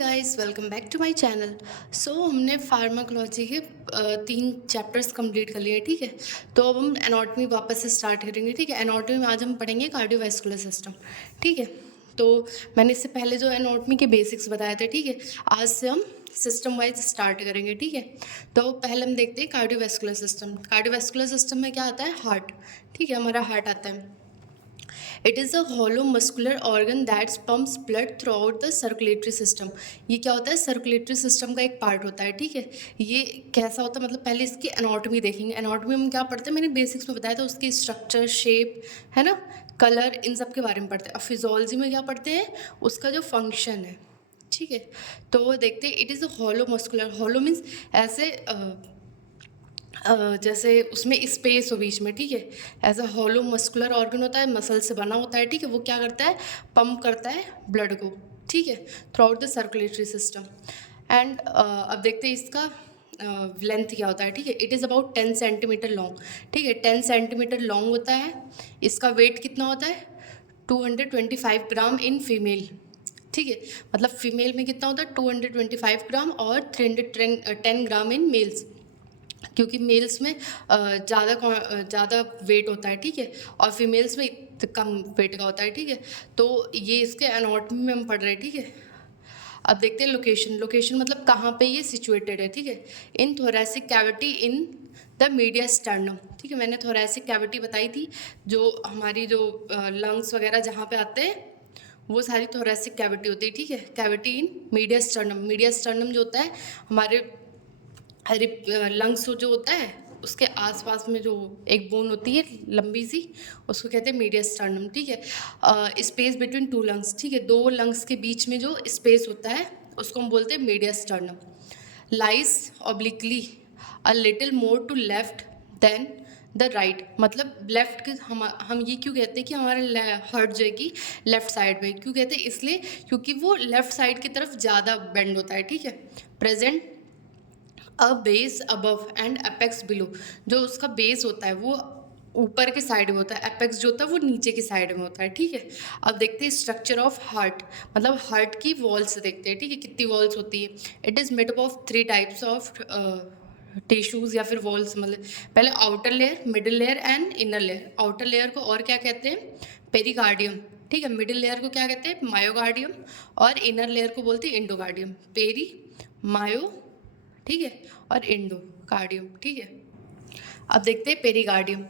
Guys welcome back to my channel. हमने pharmacology के 3 chapters complete कर लिए, ठीक है। तो अब हम एनाटॉमी वापस से स्टार्ट करेंगे, ठीक है। एनाटॉमी में आज हम पढ़ेंगे कार्डियोवैस्कुलर सिस्टम, ठीक है। तो मैंने इससे पहले जो एनाटॉमी के बेसिक्स बताए थे, ठीक है। आज से हम सिस्टम वाइज स्टार्ट करेंगे, ठीक है। तो पहले हम देखते हैं कार्डियोवैस्कुलर सिस्टम। कार्डियोवैस्कुलर सिस्टम में क्या आता है? हार्ट, ठीक है। हमारा हार्ट आता है। It is a hollow muscular organ that pumps blood throughout the circulatory system। ये क्या होता है? सर्कुलेटरी सिस्टम का एक पार्ट होता है, ठीक है। ये कैसा होता है, मतलब पहले इसकी एनाटॉमी देखेंगे। एनाटॉमी में क्या पढ़ते हैं? मैंने बेसिक्स में बताया था, उसकी स्ट्रक्चर, शेप, है ना, कलर, इन सब के बारे में पढ़ते हैं। अब फिजियोलॉजी में क्या पढ़ते हैं? उसका जो फंक्शन है, ठीक है। तो देखते हैं, it is a hollow muscular. Hollow means ऐसे जैसे उसमें स्पेस हो बीच में, ठीक है। ऐसा हॉलो मस्कुलर ऑर्गन होता है, मसल से बना होता है, ठीक है। वो क्या करता है? पंप करता है ब्लड को, ठीक है, through out the circulatory system. And अब देखते हैं इसका लेंथ क्या होता है, ठीक है। It is about 10 centimetre long, ठीक है। 10 सेंटीमीटर लॉन्ग होता है। इसका वेट कितना होता है? 225 ग्राम इन फीमेल, ठीक है। मतलब फीमेल में कितना होता है? 225 ग्राम, और 310 ग्राम इन मेल्स, क्योंकि मेल्स में ज़्यादा वेट होता है, ठीक है, और फीमेल्स में कम वेट का होता है, ठीक है। तो ये इसके एनाटॉमी में हम पढ़ रहे हैं, ठीक है। अब देखते हैं लोकेशन। लोकेशन मतलब कहाँ पे ये सिचुएटेड है, ठीक है। In thoracic cavity in the mediastinum, ठीक है। मैंने थोरैसिक कैविटी बताई थी, जो हमारी जो लंग्स वगैरह जहाँ पे आते हैं, वो सारी थोरैसिक कैविटी होती है, ठीक है। Cavity in media sternum. Media sternum जो होता है हमारे लंग्स जो होता है, उसके आसपास में जो एक बोन होती है लंबी सी, उसको कहते हैं मीडिया स्टर्नम, ठीक है। स्पेस बिटवीन टू लंग्स, ठीक है। दो लंग्स के बीच में जो स्पेस होता है उसको हम बोलते हैं mediastinum. Lies obliquely a little more to left than the right. मतलब लेफ्ट के हम ये क्यों कहते हैं कि हमारा हार्ट जो है कि लेफ्ट साइड में, क्यों कहते हैं? इसलिए क्योंकि वो लेफ्ट साइड की तरफ ज़्यादा बेंड होता है, ठीक है। Present a base above and apex below. जो उसका बेस होता है वो ऊपर के साइड में होता है, अपेक्स जो होता है वो नीचे की साइड में होता है, ठीक है। अब देखते हैं स्ट्रक्चर ऑफ हार्ट, मतलब हार्ट की वॉल्स देखते हैं, ठीक है, कितनी वॉल्स होती है। It is made up of 3 types of tissues या फिर वॉल्स। मतलब पहले outer layer, middle layer and inner layer. Outer layer को और क्या कहते हैं? पेरिकार्डियम, ठीक है। मिडिल लेयर को क्या कहते हैं? मायोकार्डियम। और इनर लेयर को बोलते हैं इंडोकार्डियम। पेरी, मायो, ठीक है, और इंडोकार्डियम, ठीक है। अब देखते हैं pericardium.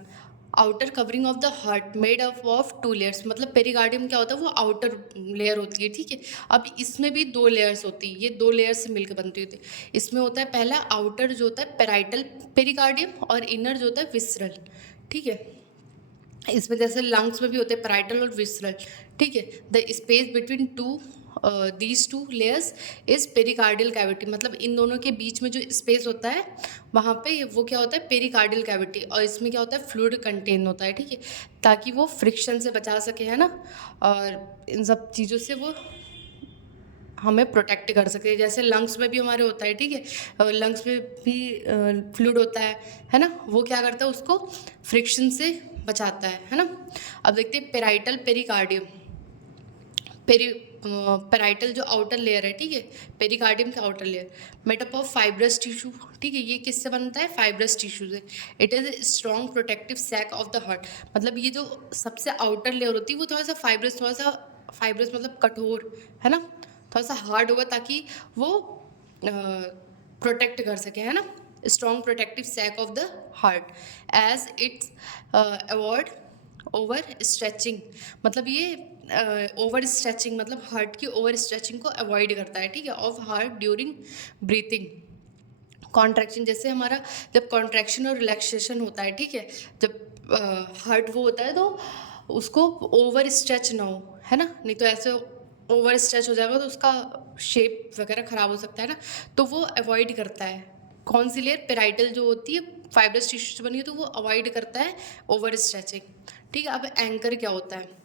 Outer covering of the heart made up of 2 layers. मतलब पेरिकार्डियम क्या होता है? वो आउटर लेयर होती है, ठीक है। अब इसमें भी 2 लेयर्स होती है, ये 2 लेयर्स से मिलकर बनती होती है। इसमें होता है पहला आउटर जो होता है पेराइटल पेरिकार्डियम, और इनर जो होता है विसरल, ठीक है। इसमें जैसे लंग्स में भी होते हैं पैराइटल और विसरल, ठीक है। The space between these 2 layers is pericardial cavity. मतलब इन दोनों के बीच में जो स्पेस होता है वहाँ पे वो क्या होता है? Pericardial cavity. और इसमें क्या होता है? फ्लूइड कंटेन होता है, ठीक है, ताकि वो फ्रिक्शन से बचा सके, है ना, और इन सब चीज़ों से वो हमें प्रोटेक्ट कर सकते हैं। जैसे लंग्स में भी हमारे होता है, ठीक है, लंग्स में भी फ्लूइड होता है ना, वो क्या करता है? उसको फ्रिक्शन से बचाता है ना। अब देखते हैं पेराइटल पेरिकार्डियम। पेराइटल जो आउटर लेयर है, ठीक है, पेरिकार्डियम का outer layer made up of fibrous tissue, ठीक है। ये किससे बनता है? फाइब्रस टिश्यू से। It is a strong protective sac of the heart. मतलब ये जो सबसे आउटर लेयर होती है वो थोड़ा सा फाइब्रस मतलब कठोर, है ना, थोड़ा सा हार्ड होगा, ताकि वो प्रोटेक्ट कर सके, है ना। Strong protective sac of the heart as it's avoid over stretching. मतलब ये ओवर स्ट्रेचिंग मतलब हार्ट की ओवर स्ट्रेचिंग को अवॉइड करता है, ठीक है, of heart during breathing. Contraction, जैसे हमारा जब कॉन्ट्रैक्शन और रिलैक्सेशन होता है, ठीक है, जब हार्ट वो होता है तो उसको ओवर स्ट्रेच ना हो, है ना, नहीं तो ऐसे ओवर स्ट्रेच हो जाएगा तो उसका शेप वगैरह ख़राब हो सकता है ना, तो वो अवॉइड करता है। कौन सी लेयर? पेराइटल जो होती है फाइब्रस टिश्यू से बनी है, तो वो अवॉइड करता है ओवर स्ट्रेचिंग, ठीक है। अब एंकर क्या होता है?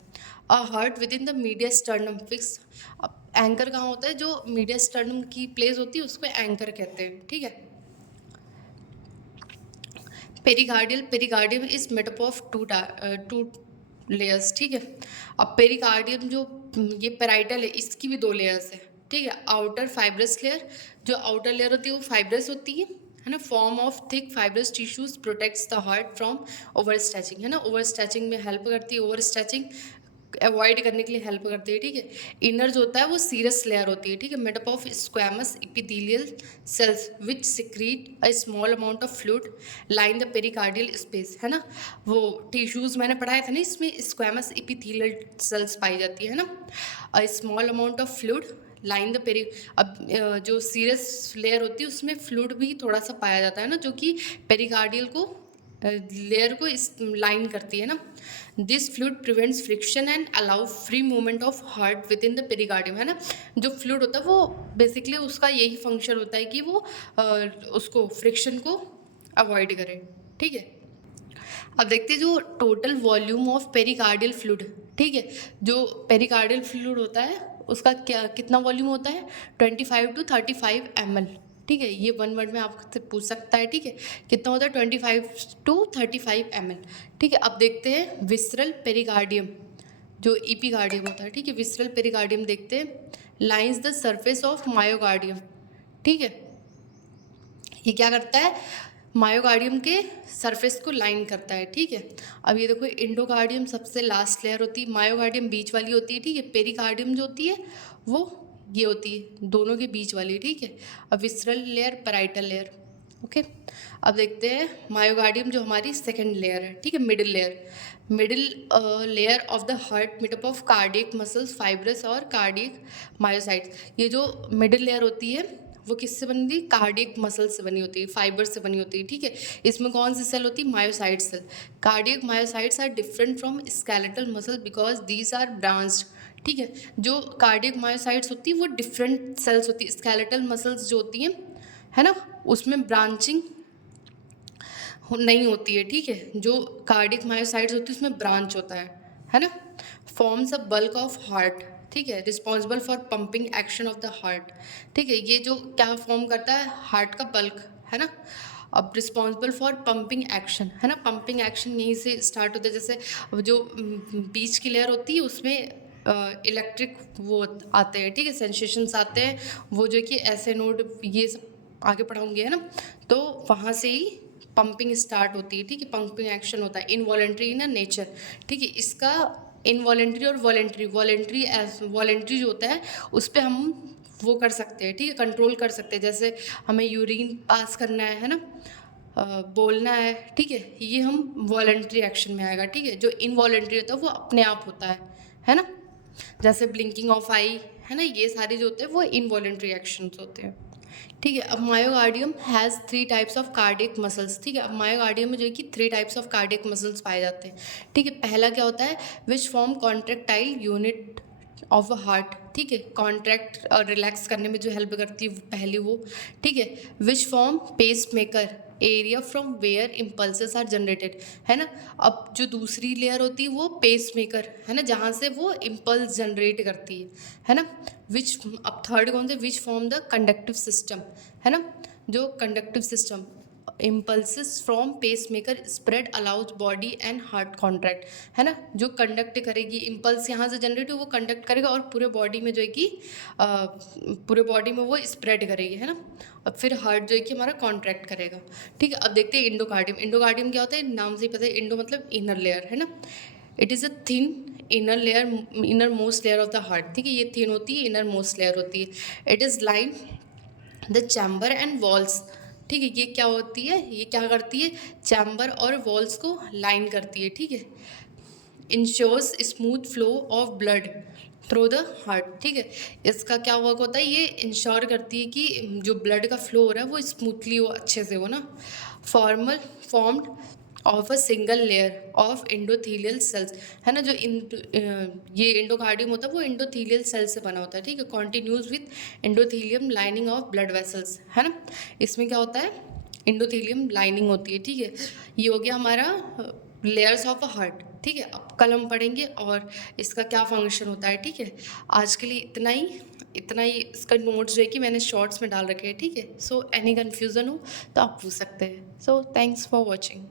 A heart with in the media sternum fix. अब एंकर कहाँ होता है? जो मीडिया स्टर्नम की प्लेस होती है उसको एंकर कहते हैं, ठीक है। Pericardium is made up of two layers, ठीक है। अब पेरिकार्डियम जो ये पेराइटल है, इसकी भी 2 लेयर्स है, ठीक है। आउटर फाइब्रस लेयर, जो आउटर लेयर होती है वो फाइब्रस होती है ना। Form of thick fibrous tissues protects the heart from over stretching, है ना। ओवर स्ट्रेचिंग में हेल्प करती है, ओवर स्ट्रेचिंग अवॉइड करने के लिए हेल्प करती है, ठीक है। इनर जो होता है वो सीरस लेयर होती है, ठीक है, made up of squamous epithelial cells which secrete a small amount of fluid line the pericardial space, है ना। वो टिश्यूज मैंने पढ़ाया था ना, इसमें स्क्वैमस एपिथेलियल सेल्स पाई जाती है ना। A small amount of fluid line the peri, अब जो सीरस लेयर होती है उसमें फ्लूइड भी थोड़ा सा पाया जाता है ना, जो कि पेरिकार्डियल को लेयर को इस लाइन करती है ना। This fluid prevents friction and allow free movement of heart with in the pericardium, है ना। जो फ्लूइड होता है वो बेसिकली उसका यही फंक्शन होता है कि वो उसको फ्रिक्शन को अवॉइड करे, ठीक है। अब देखते हैं जो total volume of pericardial fluid, ठीक है। जो पेरिकार्डियल फ्लूइड होता है उसका क्या कितना वॉल्यूम होता है, 25 to 35 ml, ठीक है। ये वन वर्ड में आपसे पूछ सकता है, ठीक है, कितना होता है 25 to 35 ml, ठीक है। अब देखते हैं विसरल पेरिकार्डियम, जो एपिकार्डियम होता है, ठीक है। विसरल पेरिकार्डियम देखते हैं, lines the surface of myocardium, ठीक है। ये क्या करता है, मायोकार्डियम के सरफेस को लाइन करता है, ठीक है। अब ये देखो इंडोकार्डियम सबसे लास्ट लेयर होती है, मायोकार्डियम बीच वाली होती है, ठीक है। पेरिकार्डियम जो होती है वो ये होती है दोनों के बीच वाली, ठीक है। अब visceral layer, parietal layer, okay. अब देखते हैं मायोकार्डियम जो हमारी सेकंड लेयर है, ठीक है, middle layer. Middle layer of the heart made up of cardiac muscles, fibrous और कार्डियक मायोसाइट्स। ये जो मिडिल लेयर होती है वो किससे बनी, कार्डियक मसल से बनी होती है, फाइबर से बनी होती है, ठीक है। इसमें कौन सी सेल होती है, myocyte cell. Cardiac myocytes are different from skeletal muscle because these are branched, ठीक है। जो कार्डियक मायोसाइट्स होती है वो डिफरेंट सेल्स होती है, स्केलेटल मसल्स जो होती हैं, है ना, उसमें ब्रांचिंग नहीं होती है, ठीक है। जो कार्डियक मायोसाइट्स होती है उसमें ब्रांच होता है ना। Forms a bulk of heart, ठीक है, responsible for pumping action of the heart, ठीक है। ये जो क्या फॉर्म करता है, हार्ट का बल्क, है ना। अब रिस्पॉन्सिबल फॉर पंपिंग एक्शन, है ना। पंपिंग एक्शन यहीं से स्टार्ट होता है, जैसे जो बीच की लेयर होती है उसमें इलेक्ट्रिक वो आते हैं, ठीक है, सेंसेशंस आते हैं, वो जो कि ऐसे नोड ये सब आगे पढ़ाऊंगी, है ना। तो वहाँ से ही पंपिंग स्टार्ट होती है, ठीक है। पंपिंग एक्शन होता है इनवॉलेंट्री इन नेचर, ठीक है। इसका इनवॉलेंट्री और वॉलेंट्री, वॉलेंट्री जो होता है उस पर हम वो कर सकते हैं, ठीक है, कंट्रोल कर सकते हैं। जैसे हमें यूरिन पास करना है ना, बोलना है, ठीक है, ये हम वॉलेंट्री एक्शन में आएगा, ठीक है। जो इनवॉलेंट्री होता है वो अपने आप होता है ना। जैसे ब्लिंकिंग ऑफ आई, है ना, ये सारे जो होते हैं वो इनवॉलेंट्री एक्शंस होते हैं, ठीक है। अब myocardium has 3 types of cardiac muscles, ठीक है। अब मायोकार्डियम में जो है कि 3 टाइप्स ऑफ कार्डियक मसल्स पाए जाते हैं, ठीक है। पहला क्या होता है, which form contractile unit of a heart, ठीक है, कॉन्ट्रैक्ट और रिलैक्स करने में जो हेल्प करती है पहली वो, ठीक है। Which form pacemaker area from where impulses are generated, है ना। अब जो दूसरी लेयर होती है वो पेस मेकर, है ना, जहाँ से वो इम्पल्स जनरेट करती है ना। विच, अब थर्ड कौन से, which form the conductive system, है ना। जो conductive system, impulses from pacemaker spread allows body and heart contract, है ना। जो कंडक्ट करेगी, इम्पल्स यहाँ से जनरेट हो वो कंडक्ट करेगा और पूरे बॉडी में जो है कि पूरे बॉडी में वो स्प्रेड करेगी, है ना। और फिर हार्ट जो है कि हमारा कॉन्ट्रैक्ट करेगा, ठीक है। अब देखते हैं इंडोकार्डियम। इंडोकार्डियम क्या होता है, नाम से ही पता है, इंडो मतलब इनर लेयर, है ना। It is a thin inner layer, inner most layer of the heart, ठीक है। ये थिन होती है, इनर मोस्ट लेयर होती है। It is line the chamber and walls, ठीक है। ये क्या होती है, ये क्या करती है, चैम्बर और वॉल्स को लाइन करती है, ठीक है। Ensures smooth flow of blood through the heart, ठीक है। इसका क्या वर्क होता है, ये इंश्योर करती है कि जो ब्लड का फ्लो हो रहा है वो स्मूथली हो, अच्छे से हो ना। Formed of a single layer of endothelial cells, है ना। जो ये इंडोकार्डियम होता है वो इंडोथीलियल सेल से बना होता है, ठीक है। Continues with endothelium lining of blood vessels, है ना। इसमें क्या होता है, इंडोथीलियम लाइनिंग होती है, ठीक है। ये हो गया हमारा लेयर्स ऑफ अ हार्ट, ठीक है। अब कल हम पढ़ेंगे और इसका क्या फंक्शन होता है, ठीक है। आज के लिए इतना ही इसका नोट्स जो है कि मैंने शॉर्ट्स में डाल रखे हैं, ठीक है। सो एनी कन्फ्यूज़न हो तो आप पूछ सकते हैं। So thanks for watching.